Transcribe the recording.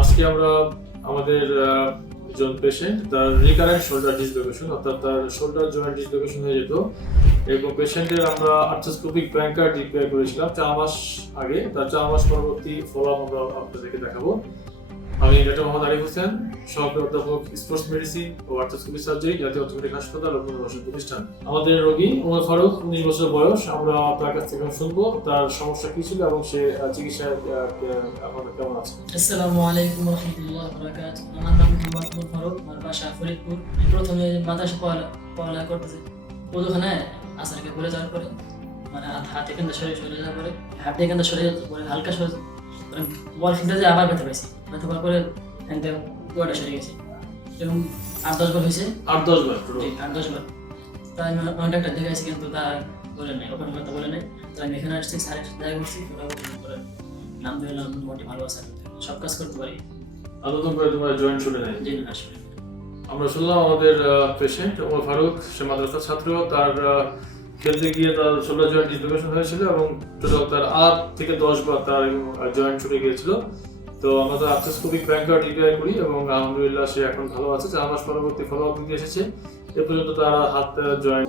আজকে আমরা আমাদের একজন পেশেন্ট তার রিকারেন্ট শোল্ডার ডিসলোকেশন অর্থাৎ তার শোল্ডার জয়েন্ট ডিসলোকেশন হয়ে যেত এবং পেশেন্টের আমরা আর্থ্রোস্কোপিক ব্যাংকার রিপেয়ার করেছিলাম 4 মাস আগে। তার 4 মাস পরবর্তী ফলোআপ আমরা আপনাদেরকে দেখাবো। আমি ডক্টর মোহাম্মদ আরিফ হোসেন, সহকারী অধ্যাপক স্পোর্টস মেডিসিন ও আর্থ্রোস্কোপি সার্জারি, জাতীয় অর্থোপেডিক হাসপাতাল ও পুনর্বাসন প্রতিষ্ঠান। আমাদের রোগী ওমর ফারুক, 19 বছর বয়স। আমরা তার কাছ থেকে শুনবো তার সমস্যা কি ছিল এবং সে চিকিৎসায় এখন কেমন আছে। আসসালামু আলাইকুম ওয়া রাহমাতুল্লাহি ওয়া বারাকাতুহু। আমার নাম মোহাম্মদ ওমর ফারুক, আমার বাসা ফরিদপুর। আমি প্রথমে মাদ্রাসা পড়ালেখা করতেছি। ওখানে আসারকে বলে যাওয়ার পরে মানে হাত এখান থেকে সরে যাওয়ার পরে হাত এখান থেকে সরে যাওয়ার পরে হালকা সরে বল খেলতে যে আবার ব্যথা পাইছি। ব্যথা পাওয়ার পরে এখান থেকে গোয়াটা সরে গেছে এবং 8-10 বার হয়েছে। 8-10 বার? 8-10 বার। তাই আমি অনেক ডাক্তার দেখাইছি কিন্তু তা বলে নাই, ওখানে কথা বলে নাই। তাই আমি এখানে আসছি, স্যারের সাথে দেখা করছি। ওরা নাম দিলাম, মোটামুটি ভালো আছে, সব কাজ করতে পারি। নতুন করে তোমার জয়েন্ট চলে যায়? জি না, আসলে আমরা শুনলাম আমাদের পেশেন্ট ওমর ফারুক, সে মাদ্রাসার ছাত্র। তার খেলতে গিয়ে তার শোল্ডার জয়েন্ট ডিসলোকেশন হয়েছিল এবং টোটাল তার 8 থেকে 10 বার তার জয়েন্ট ছুটে গিয়েছিল। তো আমরা তার আর্থ্রোস্কোপিক ব্যাংকার রিপেয়ার করি এবং আলহামদুলিল্লাহ সে এখন ভালো আছে। 4 মাস পরবর্তী ফলোআপ দিতে এসেছে। এ পর্যন্ত তার হাত জয়েন্ট